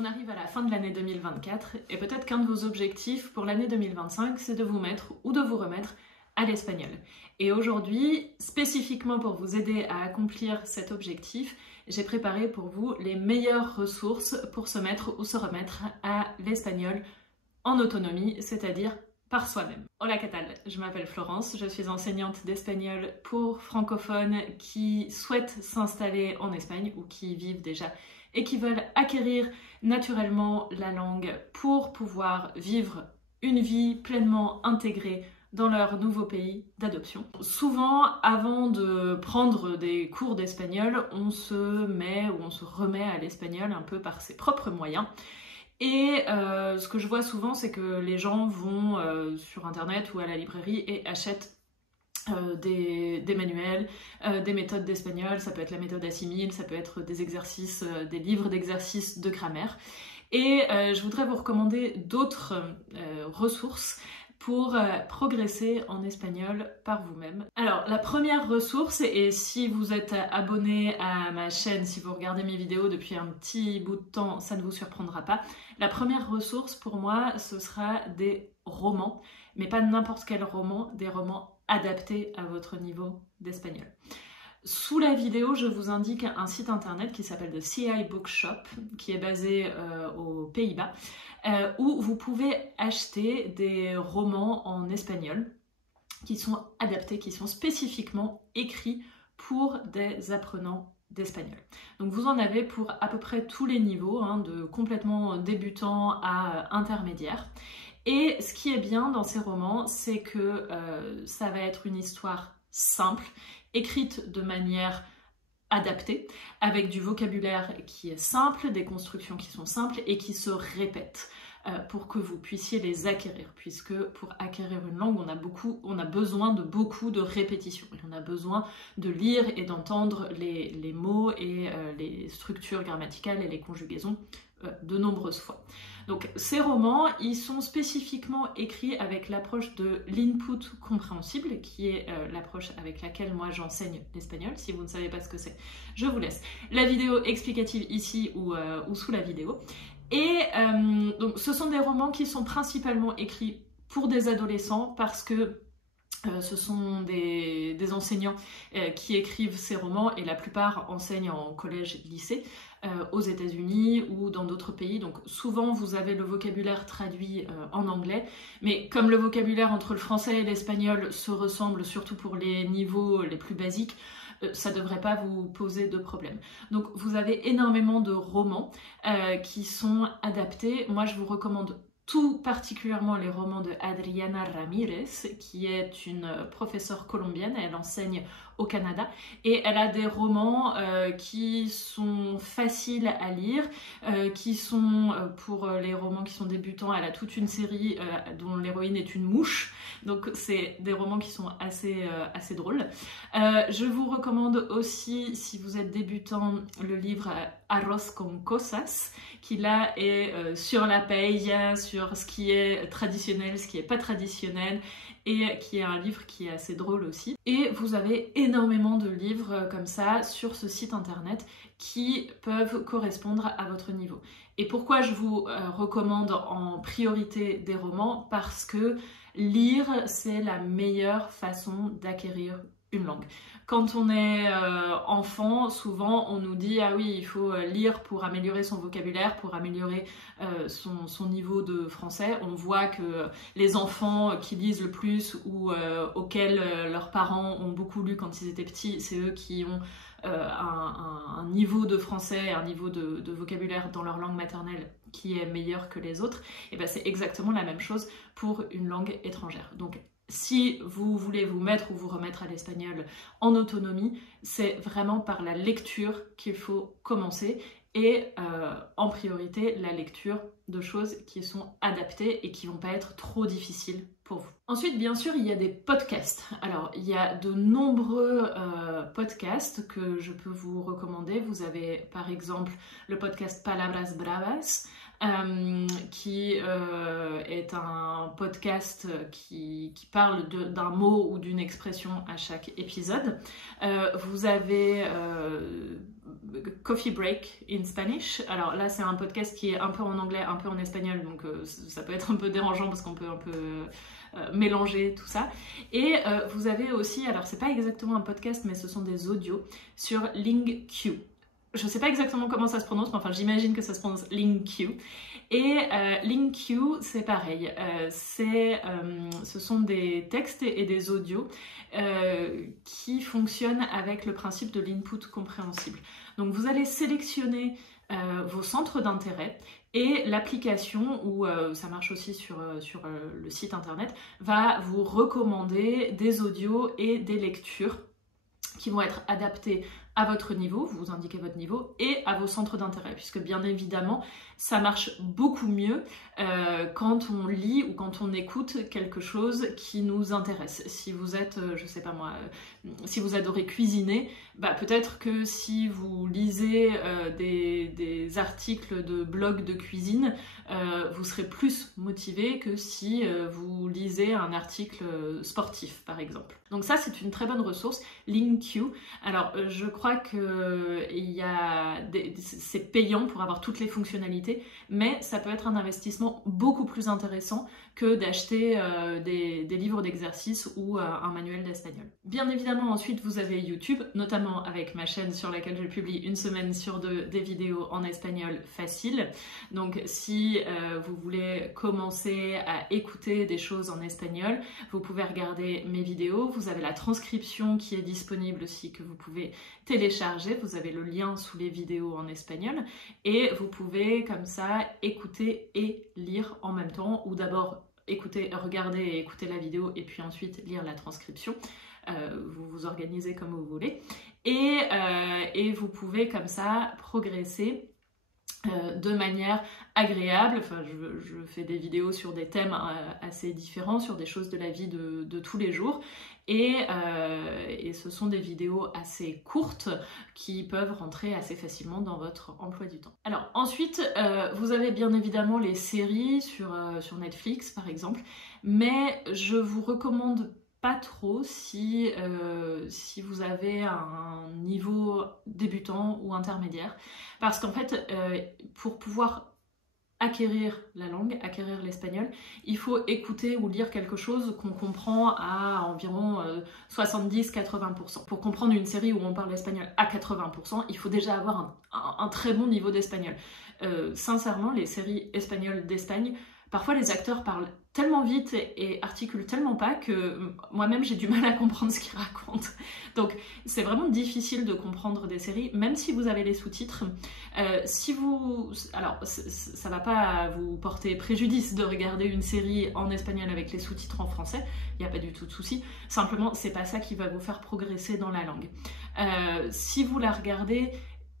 On arrive à la fin de l'année 2024 et peut-être qu'un de vos objectifs pour l'année 2025, c'est de vous mettre ou de vous remettre à l'espagnol. Et aujourd'hui, spécifiquement pour vous aider à accomplir cet objectif, j'ai préparé pour vous les meilleures ressources pour se mettre ou se remettre à l'espagnol en autonomie, c'est-à-dire par soi-même. Hola, ¿qué tal? Je m'appelle Florence, je suis enseignante d'espagnol pour francophones qui souhaitent s'installer en Espagne ou qui y vivent déjà et qui veulent acquérir naturellement la langue pour pouvoir vivre une vie pleinement intégrée dans leur nouveau pays d'adoption. Souvent, avant de prendre des cours d'espagnol, on se met ou on se remet à l'espagnol un peu par ses propres moyens. Et ce que je vois souvent, c'est que les gens vont sur internet ou à la librairie et achètent des manuels, des méthodes d'espagnol, ça peut être la méthode Assimil, ça peut être des exercices, des livres d'exercices de grammaire. Et je voudrais vous recommander d'autres ressources pour progresser en espagnol par vous-même. Alors, la première ressource, et si vous êtes abonné à ma chaîne, si vous regardez mes vidéos depuis un petit bout de temps, ça ne vous surprendra pas. La première ressource pour moi, ce sera des romans, mais pas n'importe quel roman, des romans adaptés à votre niveau d'espagnol. Sous la vidéo, je vous indique un site internet qui s'appelle The CI Bookshop, qui est basé aux Pays-Bas, où vous pouvez acheter des romans en espagnol qui sont adaptés, qui sont spécifiquement écrits pour des apprenants d'espagnol. Donc vous en avez pour à peu près tous les niveaux, hein, de complètement débutant à intermédiaire. Et ce qui est bien dans ces romans, c'est que ça va être une histoire simple, écrite de manière adaptée, avec du vocabulaire qui est simple, des constructions qui sont simples et qui se répètent pour que vous puissiez les acquérir, puisque pour acquérir une langue, on a besoin de beaucoup de répétitions. On a besoin de lire et d'entendre les mots et les structures grammaticales et les conjugaisons de nombreuses fois. Donc ces romans, ils sont spécifiquement écrits avec l'approche de l'input compréhensible, qui est l'approche avec laquelle moi j'enseigne l'espagnol. Si vous ne savez pas ce que c'est, je vous laisse la vidéo explicative ici ou sous la vidéo. Et donc ce sont des romans qui sont principalement écrits pour des adolescents parce que ce sont des enseignants qui écrivent ces romans et la plupart enseignent en collège, lycée, aux États-Unis ou dans d'autres pays. Donc souvent vous avez le vocabulaire traduit en anglais, mais comme le vocabulaire entre le français et l'espagnol se ressemble surtout pour les niveaux les plus basiques, ça ne devrait pas vous poser de problème. Donc vous avez énormément de romans qui sont adaptés. Moi je vous recommande tout particulièrement les romans de Adriana Ramirez, qui est une professeure colombienne, elle enseigne au Canada, et elle a des romans qui sont faciles à lire, qui sont, pour les romans qui sont débutants, elle a toute une série dont l'héroïne est une mouche, donc c'est des romans qui sont assez drôles. Je vous recommande aussi, si vous êtes débutant, le livre Arroz con Cosas, qui là est sur la paella, sur ce qui est traditionnel, ce qui n'est pas traditionnel, et qui est un livre qui est assez drôle aussi. Et vous avez énormément de livres comme ça sur ce site internet qui peuvent correspondre à votre niveau. Et pourquoi je vous recommande en priorité des romans? Parce que lire, c'est la meilleure façon d'acquérir une langue. Quand on est enfant, souvent on nous dit « Ah oui, il faut lire pour améliorer son vocabulaire, pour améliorer son niveau de français ». On voit que les enfants qui lisent le plus ou auxquels leurs parents ont beaucoup lu quand ils étaient petits, c'est eux qui ont un niveau de français, un niveau de vocabulaire dans leur langue maternelle qui est meilleur que les autres. Et ben c'est exactement la même chose pour une langue étrangère. Donc si vous voulez vous mettre ou vous remettre à l'espagnol en autonomie, c'est vraiment par la lecture qu'il faut commencer et en priorité la lecture de choses qui sont adaptées et qui ne vont pas être trop difficiles pour vous. Ensuite, bien sûr, il y a des podcasts. Alors, il y a de nombreux podcasts que je peux vous recommander. Vous avez par exemple le podcast Palabras Bravas, qui est un podcast qui parle d'un mot ou d'une expression à chaque épisode. Vous avez Coffee Break in Spanish. Alors là, c'est un podcast qui est un peu en anglais, un peu en espagnol, donc ça peut être un peu dérangeant parce qu'on peut un peu mélanger tout ça. Et vous avez aussi, alors c'est pas exactement un podcast, mais ce sont des audios sur Ling-Q. Je sais pas exactement comment ça se prononce, mais enfin j'imagine que ça se prononce Ling-Q. Et Ling-Q, c'est pareil. Ce sont des textes et des audios qui fonctionnent avec le principe de l'input compréhensible. Donc vous allez sélectionner vos centres d'intérêt et l'application, ou ça marche aussi sur le site internet, va vous recommander des audios et des lectures qui vont être adaptés à votre niveau, vous indiquez votre niveau, et à vos centres d'intérêt, puisque bien évidemment, ça marche beaucoup mieux quand on lit ou quand on écoute quelque chose qui nous intéresse. Si vous êtes, je sais pas moi, si vous adorez cuisiner, bah peut-être que si vous lisez des articles de blogs de cuisine, vous serez plus motivé que si vous lisez un article sportif, par exemple. Donc ça, c'est une très bonne ressource, Ling-Q. Alors, je crois que c'est payant pour avoir toutes les fonctionnalités, mais ça peut être un investissement beaucoup plus intéressant que d'acheter des livres d'exercice ou un manuel d'espagnol. Bien évidemment, ensuite, vous avez YouTube, notamment avec ma chaîne sur laquelle je publie une semaine sur deux des vidéos en espagnol facile. Donc, si vous voulez commencer à écouter des choses en espagnol, vous pouvez regarder mes vidéos. Vous avez la transcription qui est disponible aussi, que vous pouvez télécharger. Vous avez le lien sous les vidéos en espagnol et vous pouvez comme ça écouter et lire en même temps, ou d'abord regarder et écouter la vidéo et puis ensuite lire la transcription. Vous vous organisez comme vous voulez et vous pouvez comme ça progresser de manière agréable. Enfin, je fais des vidéos sur des thèmes assez différents, sur des choses de la vie de tous les jours, et ce sont des vidéos assez courtes qui peuvent rentrer assez facilement dans votre emploi du temps. Alors ensuite, vous avez bien évidemment les séries sur Netflix par exemple, mais je vous recommande pas trop si vous avez un niveau débutant ou intermédiaire, parce qu'en fait pour pouvoir acquérir la langue, acquérir l'espagnol, il faut écouter ou lire quelque chose qu'on comprend à environ 70-80%. Pour comprendre une série où on parle espagnol à 80%, il faut déjà avoir un très bon niveau d'espagnol. Sincèrement, les séries espagnoles d'Espagne, parfois les acteurs parlent tellement vite et articulent tellement pas que moi-même j'ai du mal à comprendre ce qu'ils racontent. Donc c'est vraiment difficile de comprendre des séries, même si vous avez les sous-titres. Alors ça va pas vous porter préjudice de regarder une série en espagnol avec les sous-titres en français, il n'y a pas du tout de souci. Simplement, c'est pas ça qui va vous faire progresser dans la langue. Si vous la regardez,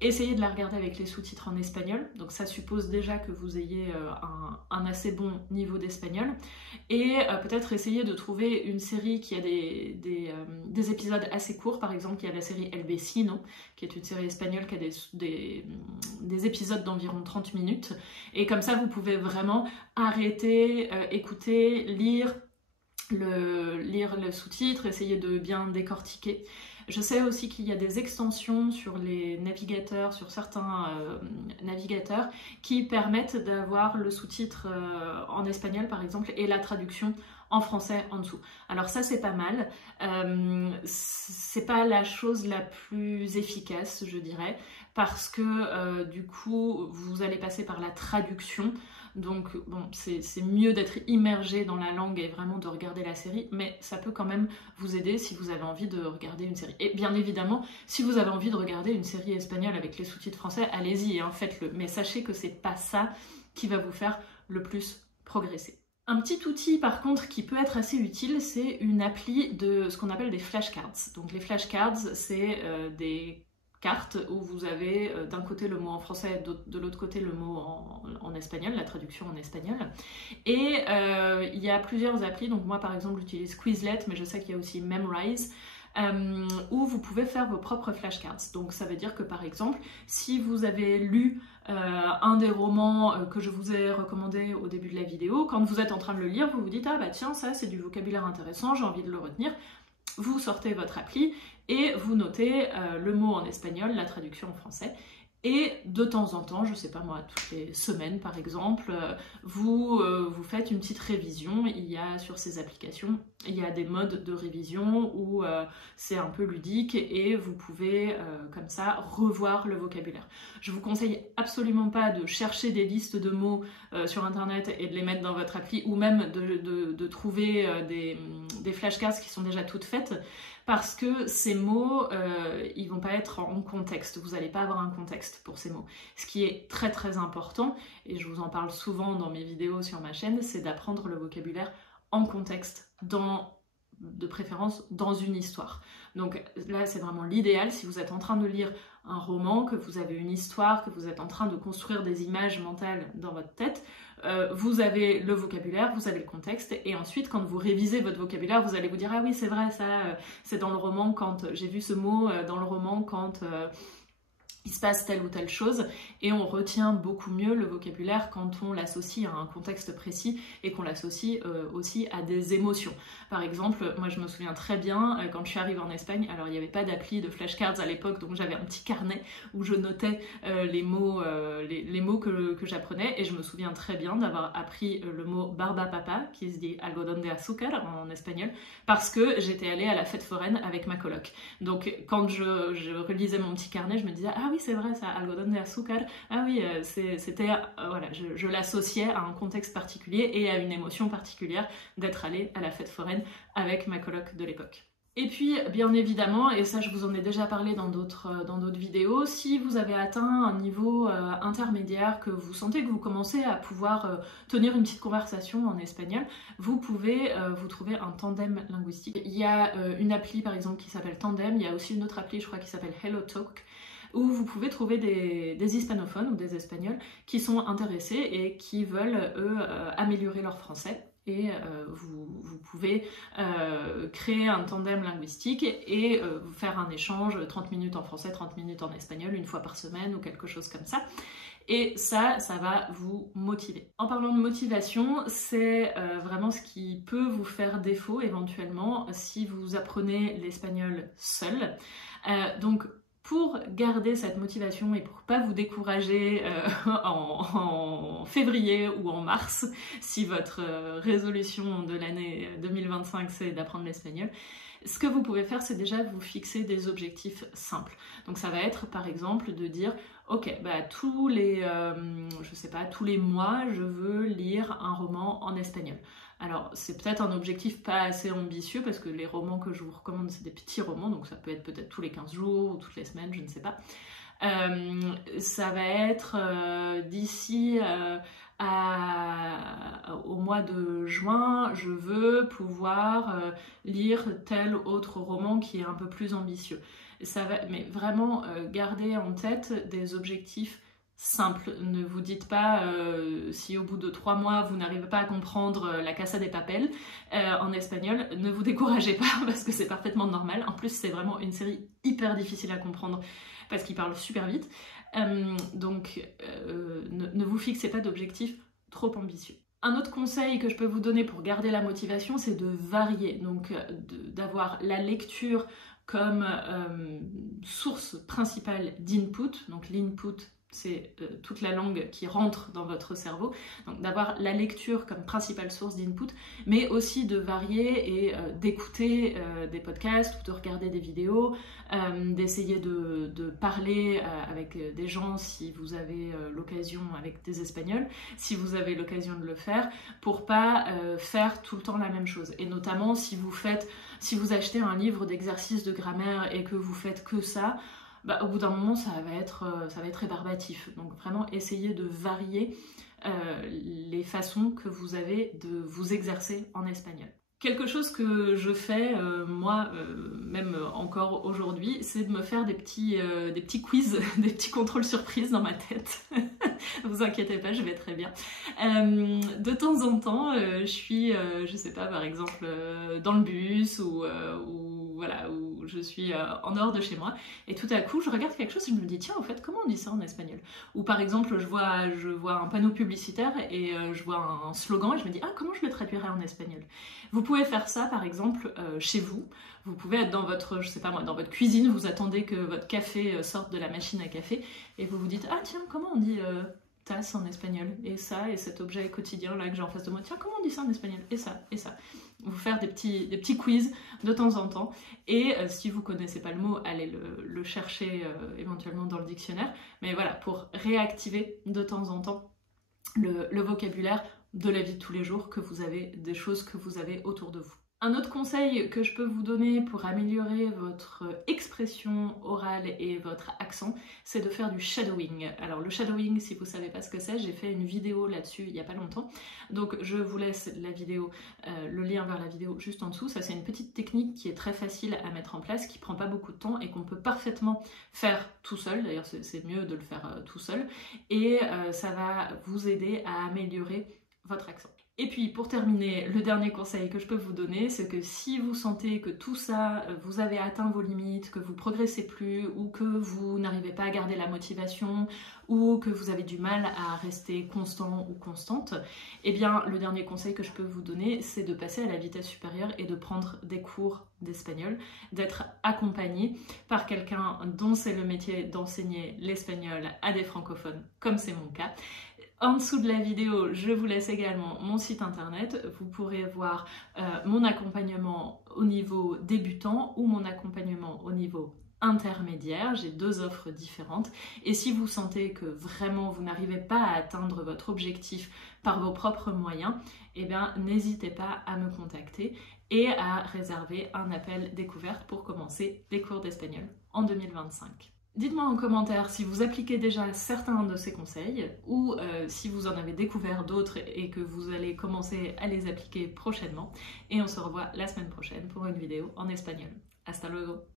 essayez de la regarder avec les sous-titres en espagnol, donc ça suppose déjà que vous ayez un assez bon niveau d'espagnol, et peut-être essayer de trouver une série qui a des épisodes assez courts. Par exemple, il y a la série El Vecino, qui est une série espagnole qui a des épisodes d'environ 30 minutes, et comme ça vous pouvez vraiment arrêter, écouter, lire le sous-titre, essayer de bien décortiquer. Je sais aussi qu'il y a des extensions sur les navigateurs, sur certains navigateurs, qui permettent d'avoir le sous-titre en espagnol par exemple et la traduction en français en dessous. Alors ça c'est pas mal, c'est pas la chose la plus efficace je dirais, parce que du coup vous allez passer par la traduction. Donc bon, c'est mieux d'être immergé dans la langue et vraiment de regarder la série, mais ça peut quand même vous aider si vous avez envie de regarder une série. Et bien évidemment, si vous avez envie de regarder une série espagnole avec les sous-titres français, allez-y, hein, faites-le. Mais sachez que c'est pas ça qui va vous faire le plus progresser. Un petit outil par contre qui peut être assez utile, c'est une appli de ce qu'on appelle des flashcards. Donc les flashcards, c'est des cartes où vous avez d'un côté le mot en français, de l'autre côté le mot en espagnol, la traduction en espagnol. Et il y a plusieurs applis, donc moi par exemple j'utilise Quizlet, mais je sais qu'il y a aussi Memrise, où vous pouvez faire vos propres flashcards. Donc ça veut dire que par exemple, si vous avez lu un des romans que je vous ai recommandé au début de la vidéo, quand vous êtes en train de le lire, vous vous dites « Ah bah tiens, ça c'est du vocabulaire intéressant, j'ai envie de le retenir ». vous sortez votre appli et vous notez le mot en espagnol, la traduction en français. Et de temps en temps, je sais pas moi, toutes les semaines par exemple, vous faites une petite révision. Il y a sur ces applications, il y a des modes de révision où c'est un peu ludique et vous pouvez comme ça revoir le vocabulaire. Je vous conseille absolument pas de chercher des listes de mots sur internet et de les mettre dans votre appli, ou même de trouver des flashcards qui sont déjà toutes faites. Parce que ces mots, ils vont pas être en contexte, vous n'allez pas avoir un contexte pour ces mots. Ce qui est très très important, et je vous en parle souvent dans mes vidéos sur ma chaîne, c'est d'apprendre le vocabulaire en contexte, de préférence dans une histoire. Donc là, c'est vraiment l'idéal. Si vous êtes en train de lire un roman, que vous avez une histoire, que vous êtes en train de construire des images mentales dans votre tête, vous avez le vocabulaire, vous avez le contexte, et ensuite quand vous révisez votre vocabulaire, vous allez vous dire « Ah oui, c'est vrai, ça, c'est dans le roman quand j'ai vu ce mot, dans le roman quand il se passe telle ou telle chose », et on retient beaucoup mieux le vocabulaire quand on l'associe à un contexte précis et qu'on l'associe aussi à des émotions. Par exemple, moi je me souviens très bien quand je suis arrivée en Espagne, alors il n'y avait pas d'appli de flashcards à l'époque, donc j'avais un petit carnet où je notais les mots que j'apprenais, et je me souviens très bien d'avoir appris le mot barba papa, qui se dit algodón de azúcar en espagnol, parce que j'étais allée à la fête foraine avec ma coloc. Donc quand je relisais mon petit carnet, je me disais « Ah oui, c'est vrai ça, algodón de azúcar, ah oui, c'était, voilà, je l'associais à un contexte particulier et à une émotion particulière d'être allée à la fête foraine avec ma coloc de l'époque. » Et puis, bien évidemment, et ça je vous en ai déjà parlé dans d'autres vidéos, si vous avez atteint un niveau intermédiaire, que vous sentez que vous commencez à pouvoir tenir une petite conversation en espagnol, vous pouvez vous trouver un tandem linguistique. Il y a une appli par exemple qui s'appelle Tandem, il y a aussi une autre appli je crois qui s'appelle HelloTalk, où vous pouvez trouver des hispanophones ou des espagnols qui sont intéressés et qui veulent, eux, améliorer leur français. Et vous pouvez créer un tandem linguistique et faire un échange 30 minutes en français, 30 minutes en espagnol, une fois par semaine ou quelque chose comme ça. Et ça va vous motiver. En parlant de motivation, c'est vraiment ce qui peut vous faire défaut éventuellement si vous apprenez l'espagnol seul. Donc, pour garder cette motivation et pour pas vous décourager en février ou en mars, si votre résolution de l'année 2025 c'est d'apprendre l'espagnol, ce que vous pouvez faire, c'est déjà vous fixer des objectifs simples. Donc ça va être par exemple de dire ok, bah tous les mois, je veux lire un roman en espagnol. Alors c'est peut-être un objectif pas assez ambitieux parce que les romans que je vous recommande c'est des petits romans, donc ça peut être peut-être tous les 15 jours ou toutes les semaines, je ne sais pas. Ça va être d'ici au mois de juin, je veux pouvoir lire tel autre roman qui est un peu plus ambitieux. Mais vraiment garder en tête des objectifs simple. Ne vous dites pas si au bout de 3 mois vous n'arrivez pas à comprendre La Casa de Papel en espagnol, ne vous découragez pas parce que c'est parfaitement normal. En plus c'est vraiment une série hyper difficile à comprendre parce qu'il parle super vite. Donc ne vous fixez pas d'objectifs trop ambitieux. Un autre conseil que je peux vous donner pour garder la motivation, c'est de varier, donc d'avoir la lecture comme source principale d'input, donc l'input c'est toute la langue qui rentre dans votre cerveau, donc d'avoir la lecture comme principale source d'input, mais aussi de varier et d'écouter des podcasts ou de regarder des vidéos, d'essayer de parler avec des gens si vous avez l'occasion, avec des Espagnols, si vous avez l'occasion de le faire, pour pas faire tout le temps la même chose. Et notamment si vous achetez un livre d'exercices de grammaire et que vous faites que ça, bah, au bout d'un moment, ça va être rébarbatif. Donc vraiment, essayez de varier les façons que vous avez de vous exercer en espagnol. Quelque chose que je fais, moi, même encore aujourd'hui, c'est de me faire des petits quiz, des petits contrôles surprises dans ma tête. Vous inquiétez pas, je vais très bien. De temps en temps, je suis, je sais pas, par exemple, dans le bus ou voilà, où je suis en dehors de chez moi, et tout à coup je regarde quelque chose et je me dis tiens, en fait, comment on dit ça en espagnol? Ou par exemple je vois un panneau publicitaire et je vois un slogan et je me dis ah, comment je le traduirais en espagnol? Vous pouvez faire ça par exemple chez vous. Vous pouvez être dans votre, je sais pas moi, dans votre cuisine, vous attendez que votre café sorte de la machine à café et vous vous dites ah tiens, comment on dit tasse en espagnol, et ça, et cet objet quotidien là que j'ai en face de moi, tiens, comment on dit ça en espagnol, et ça, et ça. Vous faire des petits quiz de temps en temps, et si vous connaissez pas le mot, allez le chercher éventuellement dans le dictionnaire, mais voilà, pour réactiver de temps en temps le vocabulaire de la vie de tous les jours, que vous avez, des choses que vous avez autour de vous. Un autre conseil que je peux vous donner pour améliorer votre expression orale et votre accent, c'est de faire du shadowing. Alors le shadowing, si vous ne savez pas ce que c'est, j'ai fait une vidéo là-dessus il n'y a pas longtemps. Donc je vous laisse la vidéo, le lien vers la vidéo juste en dessous. Ça, c'est une petite technique qui est très facile à mettre en place, qui ne prend pas beaucoup de temps et qu'on peut parfaitement faire tout seul. D'ailleurs, c'est mieux de le faire tout seul. Et ça va vous aider à améliorer votre accent. Et puis pour terminer, le dernier conseil que je peux vous donner, c'est que si vous sentez que tout ça, vous avez atteint vos limites, que vous progressez plus, ou que vous n'arrivez pas à garder la motivation, ou que vous avez du mal à rester constant ou constante, eh bien le dernier conseil que je peux vous donner, c'est de passer à la vitesse supérieure et de prendre des cours d'espagnol, d'être accompagné par quelqu'un dont c'est le métier d'enseigner l'espagnol à des francophones, comme c'est mon cas. En dessous de la vidéo, je vous laisse également mon site internet. Vous pourrez voir mon accompagnement au niveau débutant ou mon accompagnement au niveau intermédiaire. J'ai deux offres différentes. Et si vous sentez que vraiment vous n'arrivez pas à atteindre votre objectif par vos propres moyens, eh bien n'hésitez pas à me contacter et à réserver un appel découverte pour commencer les cours d'espagnol en 2025. Dites-moi en commentaire si vous appliquez déjà certains de ces conseils ou si vous en avez découvert d'autres et que vous allez commencer à les appliquer prochainement. Et on se revoit la semaine prochaine pour une vidéo en espagnol. Hasta luego!